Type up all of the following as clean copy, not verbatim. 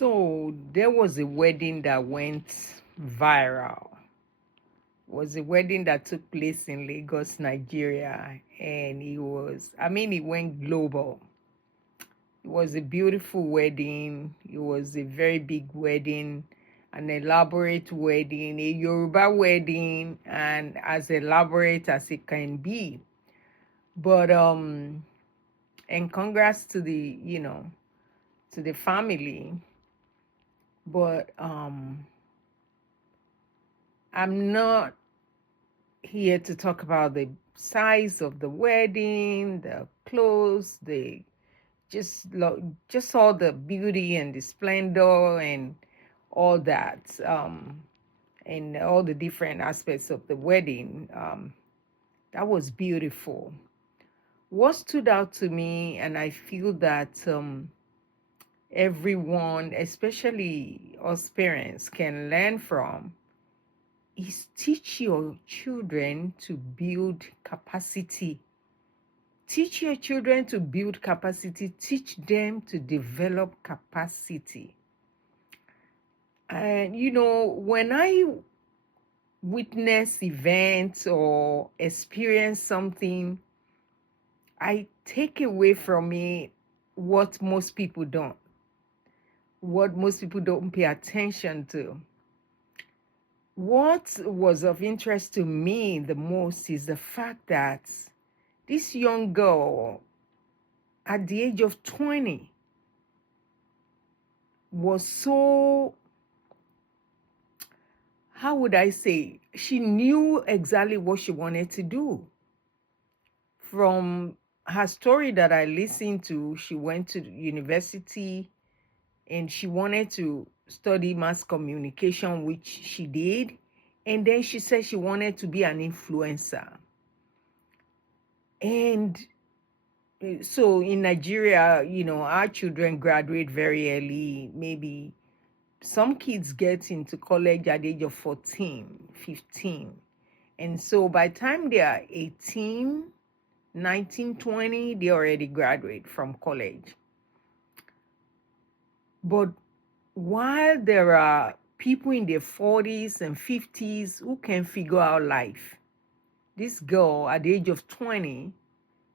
So there was a wedding that went viral. It was a wedding that took place in Lagos, Nigeria, and it went global. It was a beautiful wedding. It was a very big wedding, an elaborate wedding, a Yoruba wedding, and as elaborate as it can be. But and congrats to the family. But I'm not here to talk about the size of the wedding, the clothes, just all the beauty and the splendor and all that, and all the different aspects of the wedding. That was beautiful. What stood out to me, and I feel that everyone, especially us parents, can learn from, is teach your children to build capacity. Teach your children to build capacity. Teach them to develop capacity. And when I witness events or experience something, I take away from it what most people don't pay attention to. What was of interest to me the most is the fact that this young girl at the age of 20 was so, how would I say, she knew exactly what she wanted to do. From her story that I listened to, she went to university and she wanted to study mass communication, which she did. And then she said she wanted to be an influencer. And so in Nigeria, our children graduate very early. Maybe some kids get into college at the age of 14, 15. And so by the time they are 18, 19, 20, they already graduate from college. But while there are people in their 40s and 50s who can figure out life, this girl at the age of 20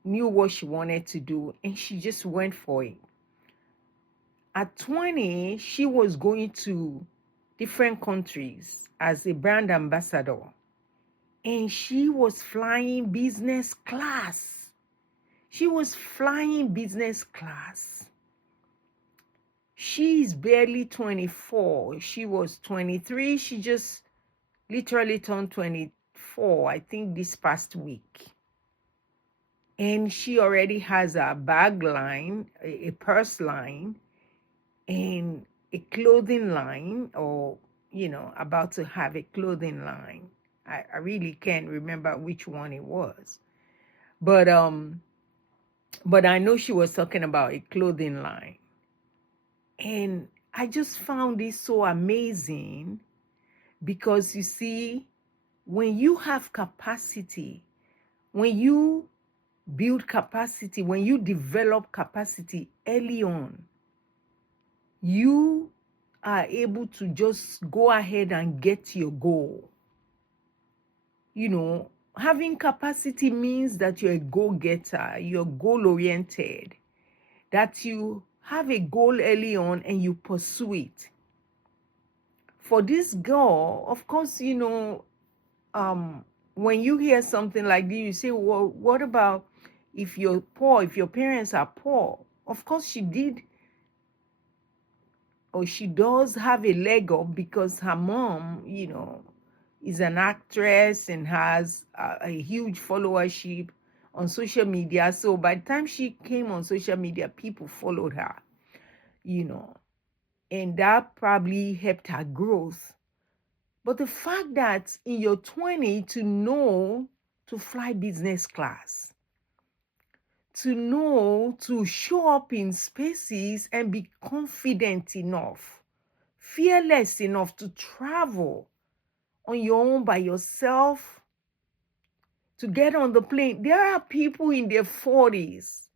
knew what she wanted to do and she just went for it. At 20, she was going to different countries as a brand ambassador, and she was flying business class. She was flying business class. She's barely 24. She was 23. She just literally turned 24, I think, this past week. And she already has a bag line, a purse line, and a clothing line, or, about to have a clothing line. I really can't remember which one it was. But I know she was talking about a clothing line. And I just found this so amazing because, you see, when you have capacity, when you build capacity, when you develop capacity early on, you are able to just go ahead and get your goal. Having capacity means that you're a go-getter, you're goal-oriented, that you have a goal early on and you pursue it. For this girl, of course, when you hear something like this, you say, well, what about if you're poor, if your parents are poor? Of course, she did, or she does have a leg up because her mom, is an actress and has a huge followership on social media. So by the time she came on social media, people followed her, and that probably helped her growth. But the fact that in your 20s to know to fly business class, to know to show up in spaces and be confident enough, fearless enough to travel on your own by yourself, to get on the plane. There are people in their 40s,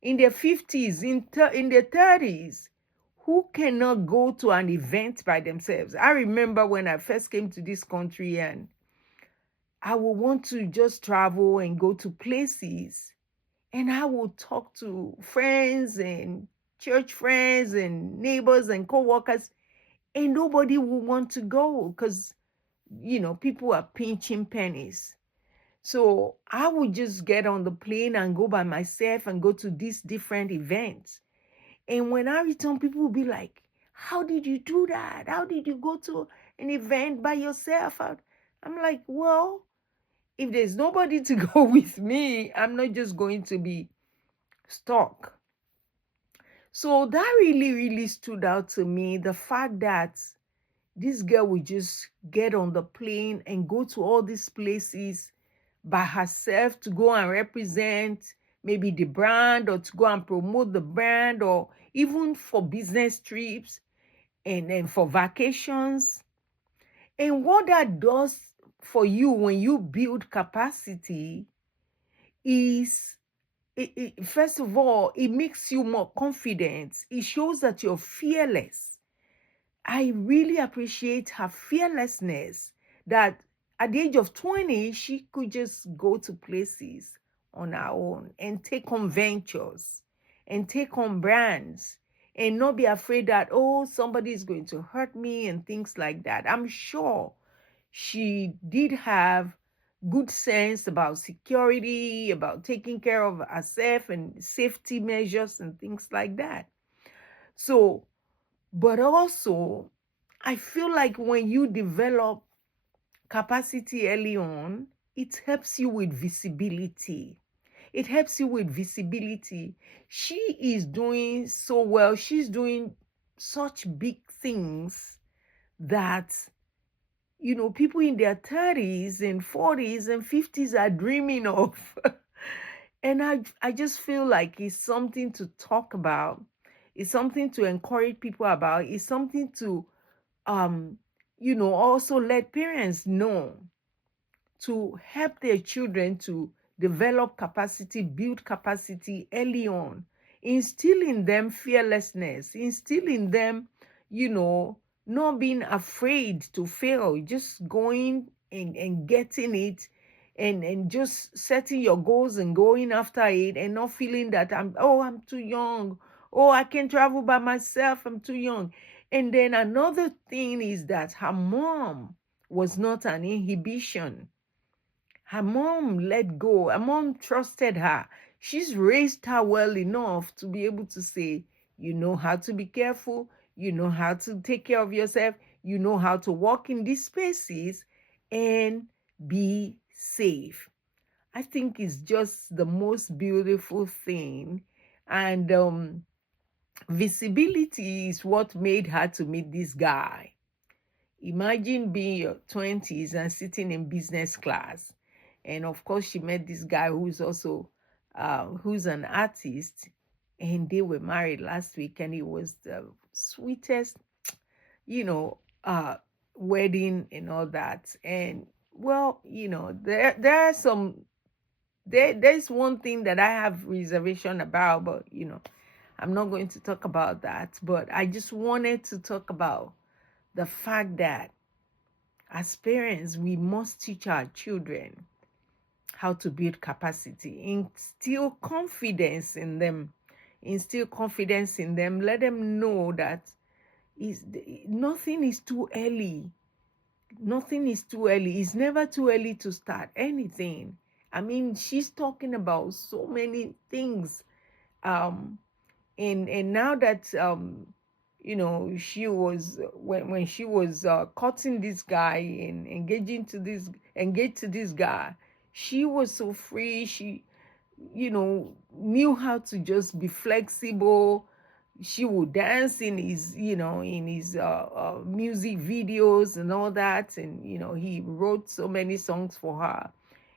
in their 50s, in their 30s who cannot go to an event by themselves. I remember when I first came to this country and I would want to just travel and go to places, and I would talk to friends and church friends and neighbors and co-workers, and nobody would want to go because, people are pinching pennies. So I would just get on the plane and go by myself and go to these different events. And when I return, people will be like, how did you do that? How did you go to an event by yourself? I'm like, well, if there's nobody to go with me, I'm not just going to be stuck. So that really, really stood out to me. The fact that this girl would just get on the plane and go to all these places by herself to go and represent maybe the brand or to go and promote the brand, or even for business trips and for vacations. And what that does for you when you build capacity is, first of all, it makes you more confident. It shows that you're fearless. I really appreciate her fearlessness, that at the age of 20, she could just go to places on her own and take on ventures and take on brands and not be afraid that, oh, somebody is going to hurt me and things like that. I'm sure she did have good sense about security, about taking care of herself and safety measures and things like that. So, but also, I feel like when you develop capacity early on, it helps you with visibility. It helps you with visibility. She is doing so well. She's doing such big things that, people in their 30s and 40s and 50s are dreaming of. And I just feel like it's something to talk about. It's something to encourage people about. It's something to, also let parents know, to help their children to develop capacity, build capacity early on, instill in them fearlessness, instill in them, not being afraid to fail, just going and getting it, and just setting your goals and going after it, and not feeling that I'm too young. Oh, I can travel by myself. I'm too young. And then another thing is that her mom was not an inhibition. Her mom let go. Her mom trusted her. She's raised her well enough to be able to say, you know how to be careful. You know how to take care of yourself. You know how to walk in these spaces and be safe. I think it's just the most beautiful thing. And visibility is what made her to meet this guy. Imagine being your 20s and sitting in business class. And of course, she met this guy who's also, who's an artist. And they were married last week. And it was the sweetest, wedding and all that. And well, there are there's one thing that I have reservation about, but, I'm not going to talk about that. But I just wanted to talk about the fact that as parents, we must teach our children how to build capacity, instill confidence in them, let them know that nothing is too early. Nothing is too early. It's never too early to start anything. I mean, she's talking about so many things. And now that she was, when she was cutting this guy and engaged to this guy, she was so free. She knew how to just be flexible. She would dance in his music videos and all that, and he wrote so many songs for her,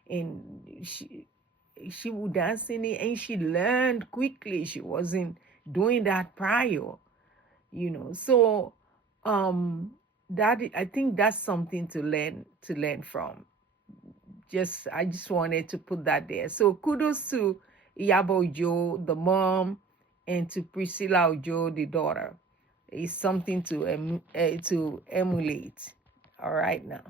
and she would dance in it, and she learned quickly. She wasn't doing that prior, so I think that's something to learn from. I just wanted to put that there. So kudos to Iyabo Ojo, the mom, and to Priscilla Ojo, the daughter. is something to emulate. All right now.